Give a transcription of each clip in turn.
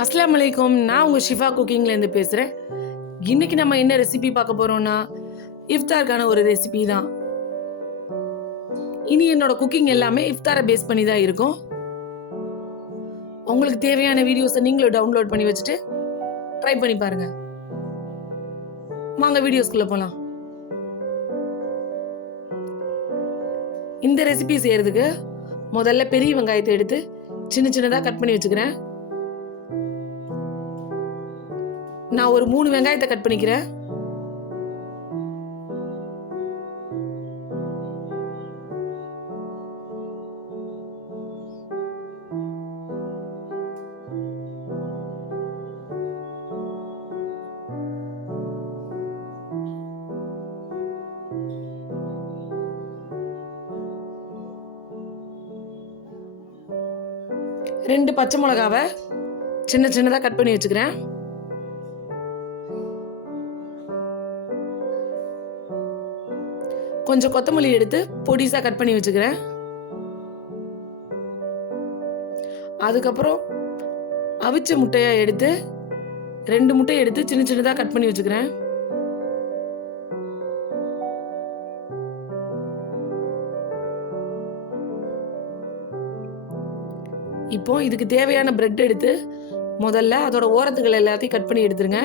அஸ்ஸலாமு அலைக்கும். நான் உங்கள் ஷிஃபா குக்கிங்லேருந்து பேசுகிறேன். இன்றைக்கி நம்ம என்ன ரெசிபி பார்க்க போகிறோம்னா, இஃப்தாருக்கான ஒரு ரெசிபி தான். இனி என்னோட குக்கிங் எல்லாமே இஃப்தாரை பேஸ் பண்ணி தான் இருக்கும். உங்களுக்கு தேவையான வீடியோஸை நீங்களும் டவுன்லோட் பண்ணி வச்சுட்டு ட்ரை பண்ணி பாருங்கள். வாங்க வீடியோஸ்குள்ளே போகலாம். இந்த ரெசிபி செய்கிறதுக்கு முதல்ல பெரிய வெங்காயத்தை எடுத்து சின்ன சின்னதாக கட் பண்ணி வச்சுக்கிறேன். நான் ஒரு 3 வெங்காயத்தை கட் பண்ணிக்கிறேன். ரெண்டு பச்சை மிளகாவை சின்ன சின்னதாக கட் பண்ணி வச்சுக்கிறேன். கொஞ்சம் கொத்தமல்லி எடுத்து பொடிசாக கட் பண்ணி வச்சுக்கிறேன். அதுக்கப்புறம் அவிச்ச முட்டையை எடுத்து 2 முட்டையை எடுத்து சின்ன சின்னதாக கட் பண்ணி வச்சுக்கிறேன். இப்போ இதுக்கு தேவையான பிரெட் எடுத்து முதல்ல அதோட ஓரத்துகள் எல்லாத்தையும் கட் பண்ணி எடுத்துருங்க.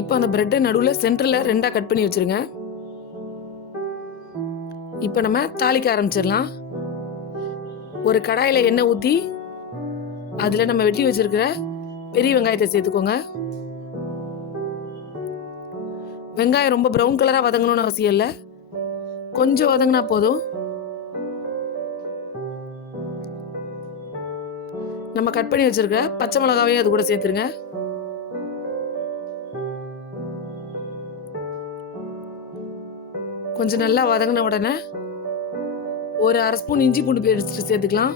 இப்போ அந்த பிரெட்டை நடுவில் சென்டரில் 2ஆக கட் பண்ணி வச்சுருங்க. இப்போ நம்ம தாளிக்க ஆரம்பிச்சிடலாம். ஒரு கடாயில் எண்ணெய் ஊற்றி அதில் நம்ம வெட்டி வச்சிருக்கிற பெரிய வெங்காயத்தை சேர்த்துக்கோங்க. வெங்காயம் ரொம்ப ப்ரௌன் கலராக வதங்கணும்னு அவசியம் இல்லை, கொஞ்சம் வதங்கினா போதும். நம்ம கட் பண்ணி வச்சிருக்கிற பச்சை மிளகாவையும் அது கூட சேர்த்துருங்க. கொஞ்சம் நல்லா வதங்கின உடனே ஒரு 1/2 ஸ்பூன் இஞ்சி பூண்டு பேஸ்ட் சேர்த்துக்கலாம்.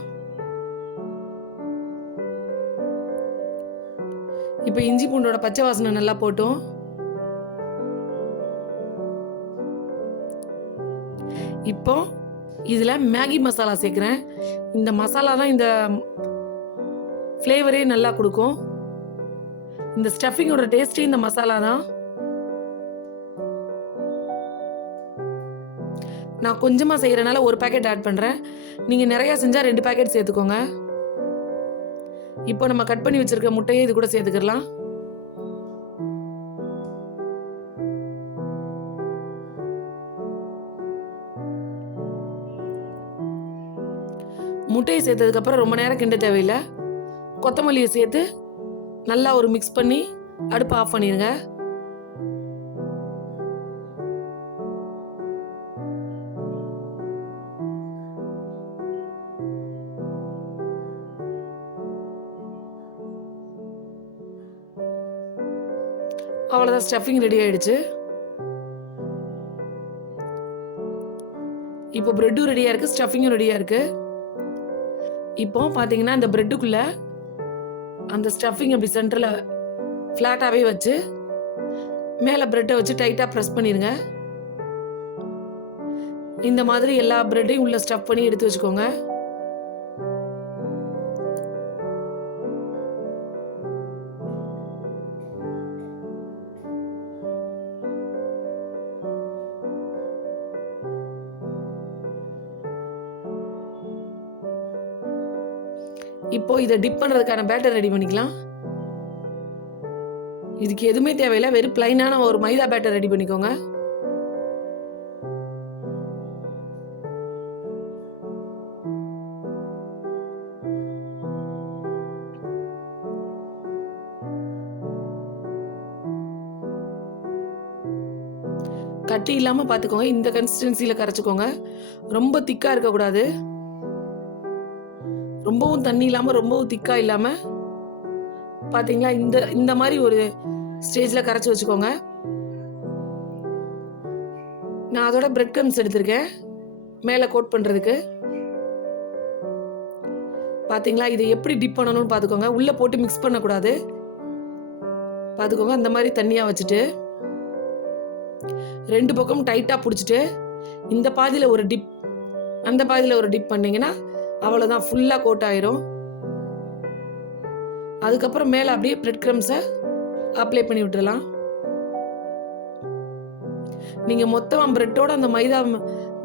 இப்போ இஞ்சி பூண்டோட பச்சை வாசனை நல்லா போட்டும். இப்போ இதில் மேகி மசாலா சேர்க்குறேன். இந்த மசாலா தான் இந்த ஃப்ளேவரே நல்லா கொடுக்கும். இந்த ஸ்டஃபிங்கோட டேஸ்ட்டே இந்த மசாலா தான். நான் கொஞ்சமாக செய்கிறனால ஒரு பேக்கெட் ஆட் பண்ணுறேன். நீங்கள் நிறையா செஞ்சால் 2 பேக்கெட் சேர்த்துக்கோங்க. இப்போ நம்ம கட் பண்ணி வச்சுருக்க முட்டையை இது கூட சேர்த்துக்கலாம். முட்டையை சேர்த்ததுக்கப்புறம் ரொம்ப நேரம் கிண்ட தேவையில்லை. கொத்தமல்லியை சேர்த்து நல்லா ஒரு மிக்ஸ் பண்ணி அடுப்பை ஆஃப் பண்ணிடுங்க. அவ்வளோதான், ஸ்டஃபிங் ரெடி ஆயிடுச்சு. இப்போ பிரெட்டும் ரெடியாக இருக்குது, ஸ்டஃபிங்கும் ரெடியாக இருக்குது. இப்போ பார்த்தீங்கன்னா இந்த பிரெட்டுக்குள்ளே அந்த ஸ்டஃபிங் அப்படி சென்டரில் ஃப்ளாட்டாகவே வச்சு மேலே பிரெட்டை வச்சு டைட்டாக ப்ரெஸ் பண்ணிடுங்க. இந்த மாதிரி எல்லா பிரெட்டையும் உள்ள ஸ்டஃப் பண்ணி எடுத்து வச்சுக்கோங்க. இப்போ இதை டிப் பண்ணுறதுக்கான பேட்டர் ரெடி பண்ணிக்கலாம். இதுக்கு எதுவுமே தேவையில்லை, வெறும் பிளைனான ஒரு மைதா பேட்டர் ரெடி பண்ணிக்கோங்க. கட்டி இல்லாமல் பார்த்துக்கோங்க. இந்த கன்சிஸ்டன்சியில் கரைச்சிக்கோங்க. ரொம்ப திக்காக இருக்கக்கூடாது, ரொம்பவும் தண்ணி இல்லாமல் ரொம்பவும் திக்காக இல்லாமல் பார்த்தீங்களா, இந்த மாதிரி ஒரு ஸ்டேஜில் கரைச்சி வச்சுக்கோங்க. நான் அதோட பிரெட் க்ரம்ஸ் எடுத்திருக்கேன் மேலே கோட் பண்ணுறதுக்கு. பார்த்தீங்களா, இதை எப்படி டிப் பண்ணணும்னு பார்த்துக்கோங்க. உள்ளே போட்டு மிக்ஸ் பண்ணக்கூடாது. பார்த்துக்கோங்க. அந்த மாதிரி தண்ணியாக வச்சுட்டு 2 பக்கம் டைட்டாக பிடிச்சிட்டு இந்த பாதியில் ஒரு டிப், அந்த பாதியில் ஒரு டிப் பண்ணிங்கன்னா அவ்வளோதான், ஃபுல்லாக கோட் ஆயிரும். அதுக்கப்புறம் மேலே அப்படியே பிரெட் க்ரம்ஸை அப்ளை பண்ணி விட்டுடலாம். நீங்கள் மொத்தமாக பிரெட்டோட அந்த மைதா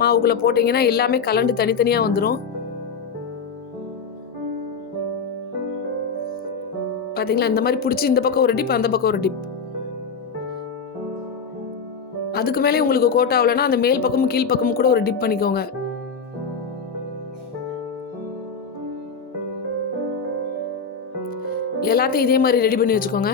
மாவுக்குள்ளே போட்டிங்கன்னா எல்லாமே கலண்டு தனித்தனியாக வந்துடும். பார்த்தீங்களா, இந்த மாதிரி பிடிச்சி இந்த பக்கம் ஒரு டிப், அந்த பக்கம் ஒரு டிப். அதுக்கு மேலே உங்களுக்கு கோட் ஆகலைன்னா அந்த மேல் பக்கமும் கீழ் பக்கமும் கூட ஒரு டிப் பண்ணிக்கோங்க. எல்லாத்தையும் இதே மாதிரி ரெடி பண்ணி வச்சுக்கோங்க.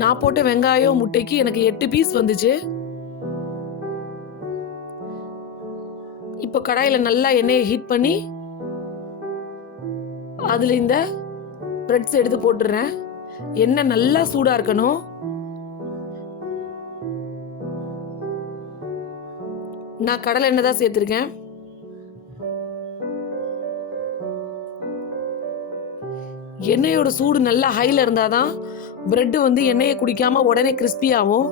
நான் போட்ட வெங்காயம் முட்டைக்கு எனக்கு 8 பீஸ் வந்துச்சு. இப்போ கடாயில் நல்லா எண்ணெயை ஹீட் பண்ணி அதுல இந்த பிரெட்ஸ் எடுத்து போட்டுறேன். எண்ணெய் நல்லா சூடா இருக்கணும். நான் கடலை எண்ணெய் தான் சேர்த்திருக்கேன். எண்ணெயோட சூடு நல்லா ஹைல இருந்தாதான் பிரெட் வந்து எண்ணெயை குடிக்காம உடனே கிறிஸ்பி ஆகும்.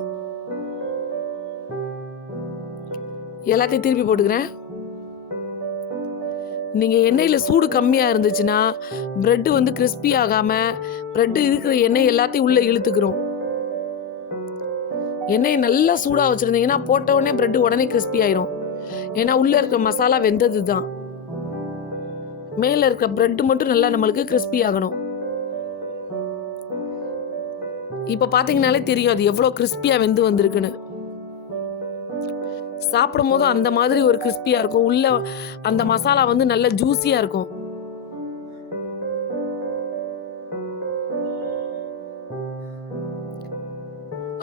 எல்லாத்தையும் திருப்பி போட்டுக்கிறேன். நீங்க எண்ணெயில சூடு கம்மியா இருந்துச்சுன்னா பிரெட் வந்து கிறிஸ்பி ஆகாம பிரெட் இருக்கிற எண்ணெய் எல்லாத்தையும் உள்ள இழுத்துக்கிறோம். எண்ணெயை நல்லா சூடா வச்சிருந்தீங்கன்னா போட்ட உடனே பிரெட் உடனே கிறிஸ்பி ஆயிரும். ஏன்னா உள்ள இருக்க மசாலா வெந்தது தான். மேல இருக்க பிரெட் மட்டும் நல்லா நம்மளுக்கு கிறிஸ்பி ஆகணும். இப்ப பாத்தீங்கன்னாலே தெரியும் அது எவ்வளவு கிறிஸ்பியா வெந்து வந்திருக்குன்னு. சாப்பிடும் போது அந்த மாதிரி ஒரு கிறிஸ்பியா இருக்கும். உள்ள அந்த மசாலா வந்து நல்ல ஜூசியா இருக்கும்.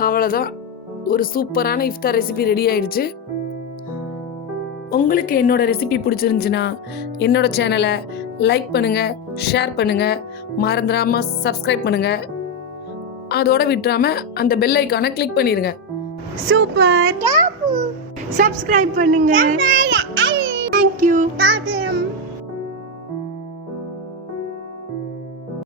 அவ்வளவுதான், ஒரு சூப்பரான இஃப்தார் ரெசிபி ரெடி ஆயிடுச்சு. உங்களுக்கு என்னோட ரெசிபி பிடிச்சிருந்துச்சுன்னா என்னோட சேனலை லைக் பண்ணுங்க, ஷேர் பண்ணுங்க, மறந்துடாம சப்ஸ்கிரைப் பண்ணுங்க. அதோட விட்டுறாம அந்த பெல் ஐகானை கிளிக் பண்ணிருங்க. சூப்பர். சப்ஸ்கிரைப் பண்ணுங்க. Thank you.